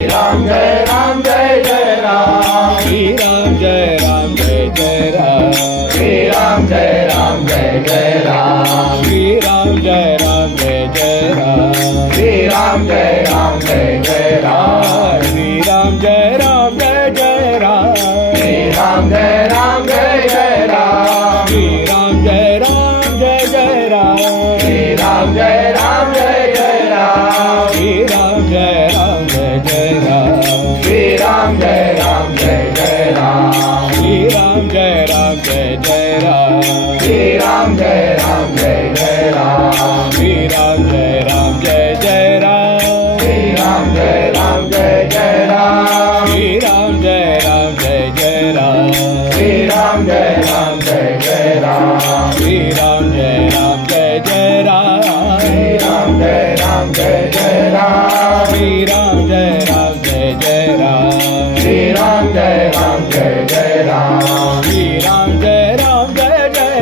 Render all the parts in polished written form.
राम जय जय राम श्री राम जय राम जय जय राम श्री राम जय जय राम श्री राम जय राम जय जय राम श्री राम जय जय राम श्री राम जय राम जय जय राम श्री राम जय जय राम श्री राम जय राम जय जय राम श्री राम जय जय राम श्री राम जय राम जय जय राम श्री राम जय जय राम श्री राम जय राम जय जय राम श्री राम जय जय राम श्री राम जय राम जय जय राम श्री राम जय जय राम श्री राम जय राम जय जय राम श्री राम जय जय राम श्री राम जय राम जय जय राम श्री राम जय जय राम श्री राम जय राम जय जय राम श्री राम जय जय राम श्री राम जय राम जय जय राम श्री राम जय जय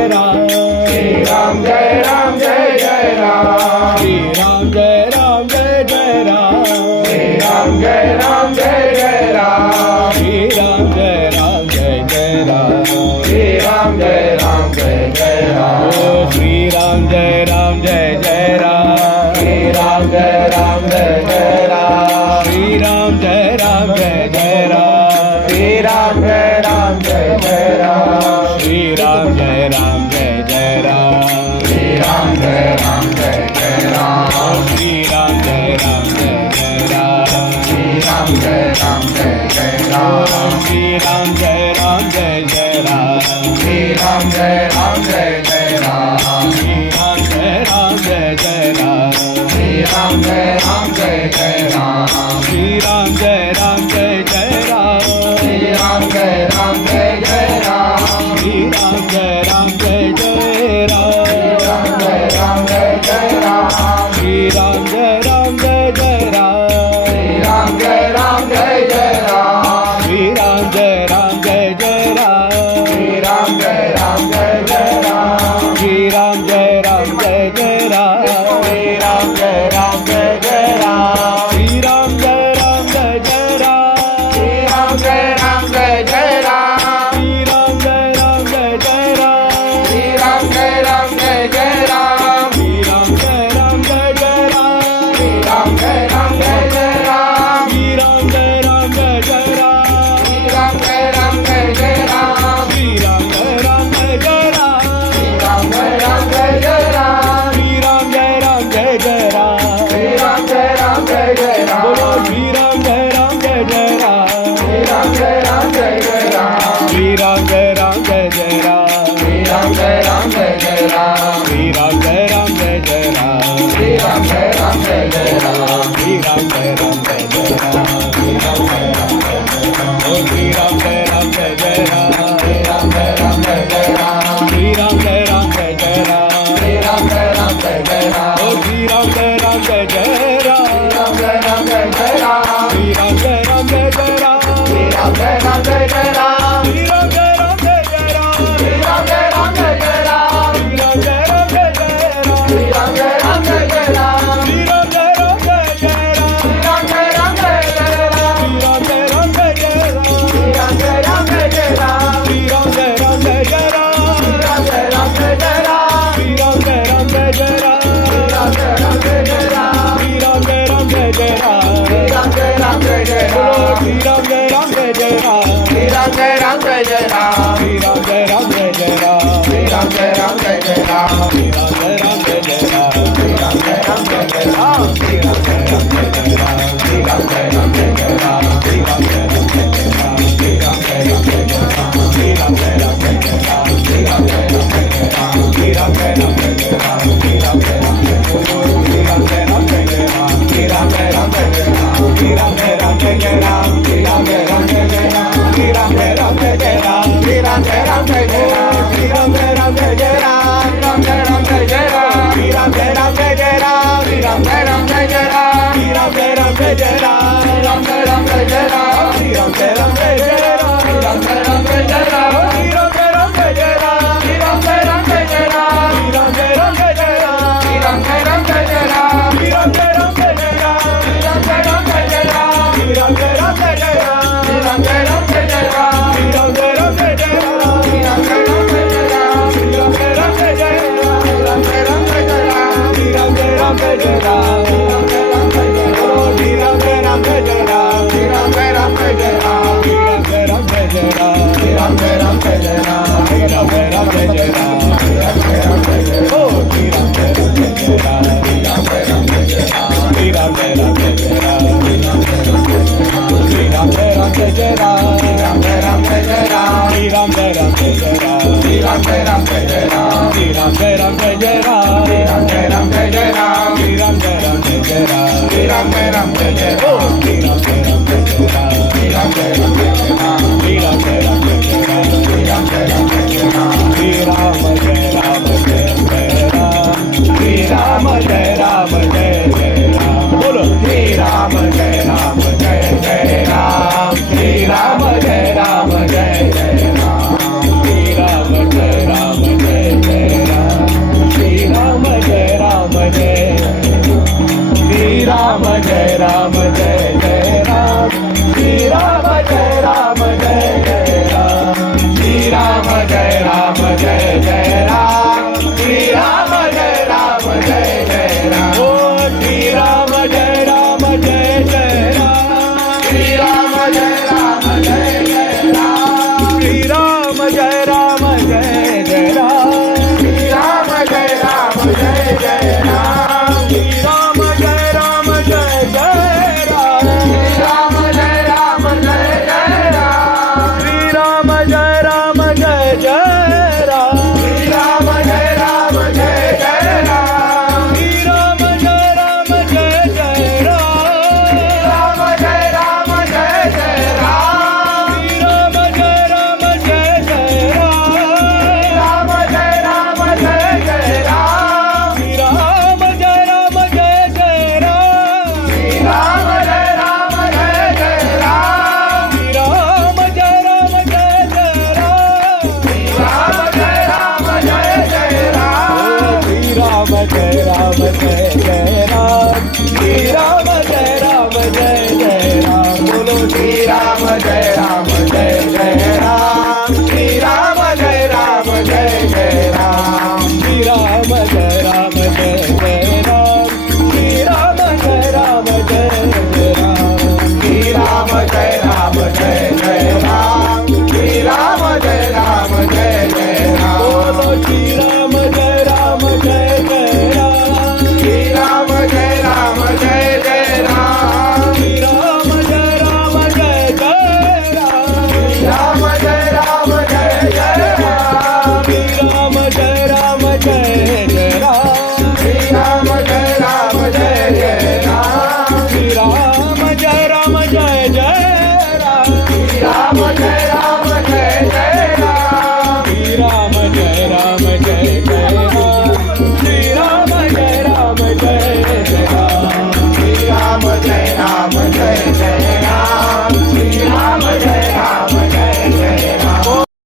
राम श्री राम जय राम जय जय राम श्री राम जय जय राम श्री राम जय राम जय जय राम श्री राम जय जय राम ओ श्री राम जय राम जय जय राम श्री राम जय जय राम श्री राम जय राम जय जय राम श्री राम जय जय राम श्री राम जय राम जय जय राम श्री राम जय जय राम श्री राम जय राम जय जय राम श्री राम जय जय राम श्री राम जय राम जय जय राम श्री राम जय जय राम श्री राम जय राम जय जय राम श्री राम जय जय राम श्री राम जय राम जय जय राम श्री राम जय जय राम श्री राम जय राम जय जय राम जय राम श्री राम जय राम जय जय राम श्री राम जय जय राम श्री राम जय राम जय जय राम श्री राम जय जय राम श्री राम जय राम जय जय राम श्री राम जय जय राम श्री राम जय राम जय जय राम श्री राम जय जय राम श्री राम जय राम जय जय राम श्री राम जय जय राम श्री राम जय राम जय जय राम श्री राम जय जय राम श्री राम जय राम जय जय राम श्री राम जय जय राम श्री राम जय राम जय जय राम श्री राम जय जय राम श्री राम जय राम जय जय राम श्री राम जय जय राम बोलो श्री राम जय राम जय जय राम श्री राम जय जय राम श्री राम जय राम जय जय राम श्री राम जय जय राम श्री राम जय राम जय जय राम श्री राम जय जय राम श्री राम जय राम जय जय राम श्री राम जय राम ओ श्री राम जय राम जय जय राम श्री राम जय जय राम श्री राम जय राम जय जय राम श्री राम जय जय राम ओ श्री राम जय राम जय जय राम श्री राम जय जय राम श्री राम जय राम जय जय राम श्री राम जय जय राम श्री राम जय राम जय जय राम श्री राम जय जय राम श्री राम जय राम जय जय राम श्री राम जय जय राम श्री राम जय राम जय जय राम श्री राम जय जय राम श्री राम जय राम जय जय राम श्री राम जय जय राम श्री राम जय राम जय जय राम श्री राम जय जय राम श्री राम जय राम जय जय राम श्री राम जय जय राम श्री राम जय राम जय जय राम श्री राम जय जय बोलो राम श्री राम जय राम जय जय राम श्री राम जय जय राम श्री राम जय राम जय जय राम श्री राम जय जय राम श्री राम जय राम जय जय राम श्री राम जय जय राम श्री राम जय राम जय जय राम श्री राम जय जय राम श्री राम जय राम जय जय राम श्री राम जय जय राम श्री राम जय राम जय जय राम श्री राम जय जय राम श्री राम जय राम जय जय राम श्री राम जय श्री राम जय राम जय जय राम श्री राम जय जय राम श्री राम जय राम जय जय राम श्री राम जय जय राम श्री राम जय राम जय जय राम श्री राम जय जय राम श्री राम जय राम जय जय राम श्री राम जय जय राम श्री राम जय राम जय जय राम श्री राम जय जय राम श्री राम जय राम जय जय राम श्री राम जय जय राम श्री राम जय राम जय जय राम श्री राम जय जय राम श्री राम जय राम जय जय राम श्री राम जय जय राम श्री राम जय राम जय जय राम श्री राम जय जय राम श्री राम जय राम जय जय राम श्री राम जय जय राम श्री राम जय राम जय जय ओ श्री राम जय राम जय जय राम श्री राम जय राम जय जय राम श्री राम जय राम जय जय राम श्री राम जय राम जय जय राम श्री राम जय राम जय जय राम श्री राम जय राम जय जय राम बोलो श्री राम जय राम जय जय राम श्री राम जय राम जय जय राम श्री राम जय राम जय जय राम श्री राम जय राम जय श्री राम जय राम जय जय राम श्री राम जय राम जय जय राम श्री राम जय राम जय जय राम श्री राम जय राम जय जय राम ओ श्री राम जय राम जय जय राम श्री राम जय राम जय जय राम श्री राम जय राम जय जय राम श्री राम जय राम जय जय राम श्री राम जय राम जय जय राम श्री राम जय राम जय जय राम श्री राम जय राम जय जय राम श्री राम जय राम जय जय राम श्री राम जय राम जय जय राम राम जय राम जय जय राम श्री राम जय राम जय जय राम राम जय राम जय जय राम श्री राम जय राम जय जय राम श्री राम जय राम जय जय राम श्री राम जय राम जय जय राम श्री राम जय राम जय जय राम श्री राम जय राम जय जय राम श्री राम जय राम जय जय राम बोलो श्री राम जय राम जय जय राम श्री राम जय राम जय जय राम श्री राम जय राम जय जय राम श्री राम जय राम जय जय राम श्री राम जय राम जय जय राम श्री राम जय राम जय जय राम बोलो श्री राम जय राम जय जय राम श्री राम जय राम जय जय राम श्री राम जय राम जय जय राम श्री राम जय राम जय जय राम श्री राम जय राम जय जय राम श्री राम जय राम जय जय राम श्री राम जय राम जय जय राम श्री राम जय